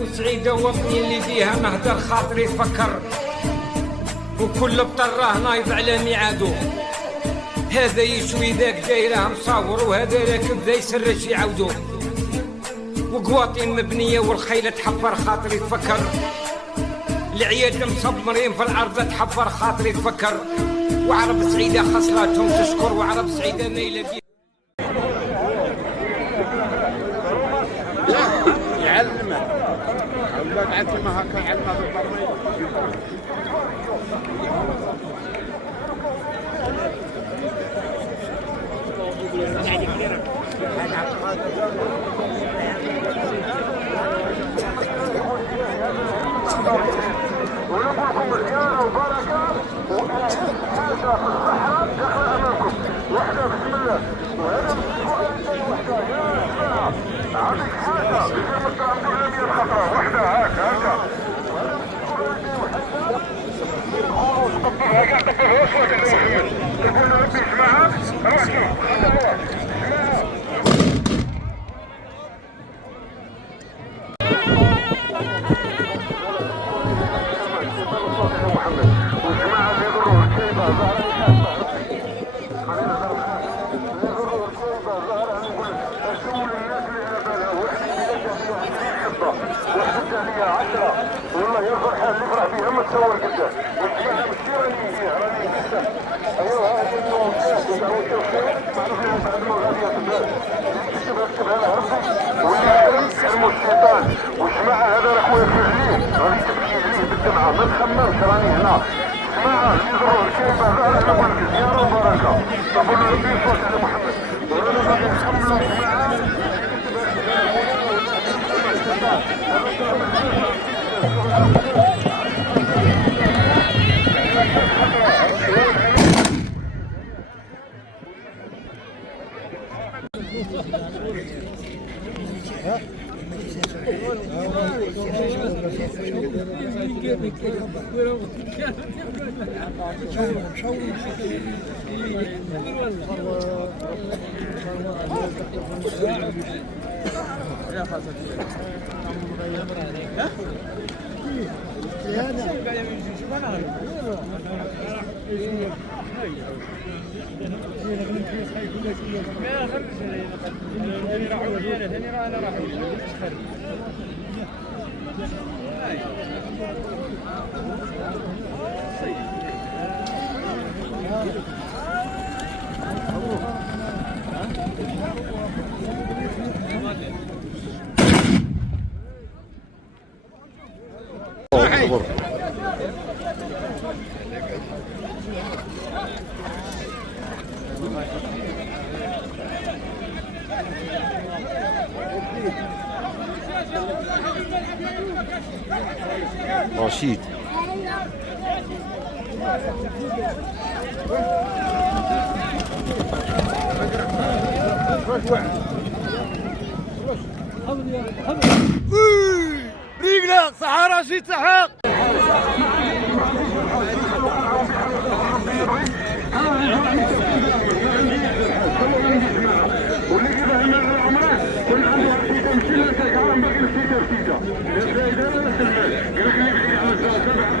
وسعيدة وطني اللي فيها نهدر خاطري تفكر، وكل بطراه نايض على ميعادو. هذا يشوي ذاك دايره مصور، وهذا راكب ذا يسرش يعاودو. وقواطين مبنية والخيلة تحفر خاطري تفكر، العياد مصبرين في الأرض تحفر خاطري تفكر. وعرب سعيدة خصلاتهم تشكر، وعرب سعيدة ميلة فيها. يعلمه أولاد عتمة هكا يعلمه بالبرميل. ونقولكم رجال وبركة وحاجة في الصحراء داخلة أمامكم. وحدة بسم الله، وهذا وحدة يا جماعة عندك حاجة بكلمة الحمد لله من الخطرة. وحدة هكا طبقها كاع طبقها وصلت على محمد. تقول ربي يسمعك راسنا والله يا فرحان نفرح بها ما تصور قدام. والجماعه ماشي راني فيها راني لسه. ايوا هذه اليوم دعوه الخير معروفين بعد ما غادي الناس كتبها لها ربي ويحرم حرموا الشيطان. والجماعه هذا راه خويا في رجليه غادي تبكي عليه بالدمعه ما تخممش راني هنا. جماعه اللي يزوروا الكعبه غير نقول لك زياره وبركه. نقول ربي يصوت على محمد ورانا غادي نخمموا الجماعه. رشيد ريقنا صحة رشيد صحة. واللي كيف عمل العمره كل عنده رصيده مشي لك عام باقي رصيده رصيده الفائده لا تسمع قال لك اللي يمشي على سبع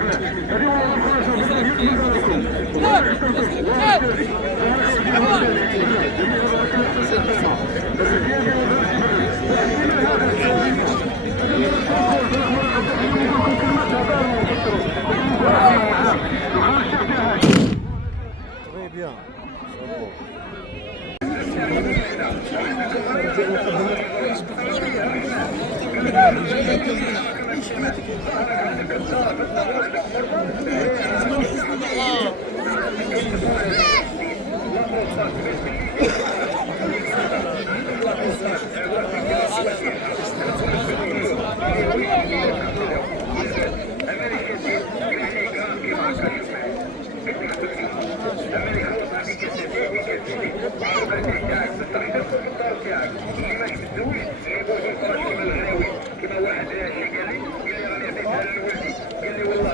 هذه والله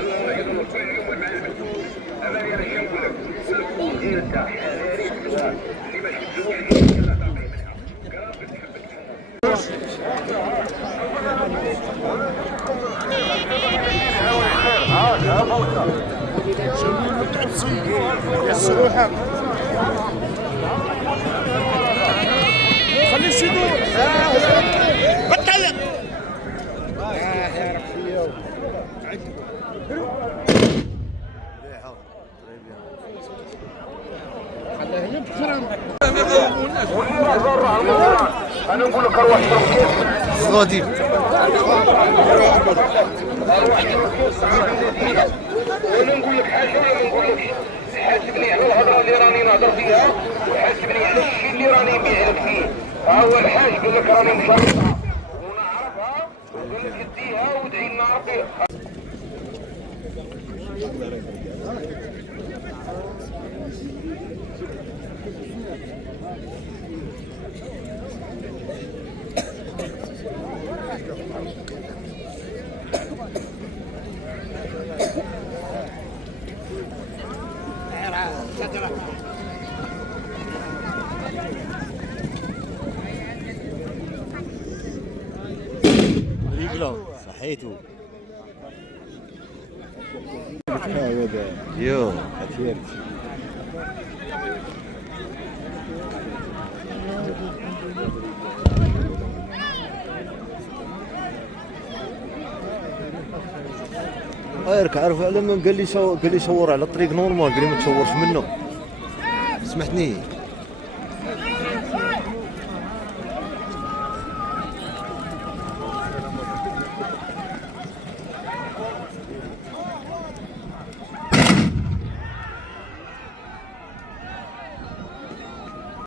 ما والله السروحه خلي الشدود بطل يا ربي انا نقول لك اروح غادي وانا نقول لك حاجه ولا ما نقولكش حاسبني على الهضره اللي راني نهضر فيها وحاسبني على الشيء اللي راني نبيع لك فيه. ها هو الحاج قال لك راني مشرطها ونعرفها وقال لك اديها وادعي لنا ربي. رجله صحيتو يو كثير غيرك عارف على من قال لي صور على الطريق نورمال، قال لي ما تصورش منه. سمحتني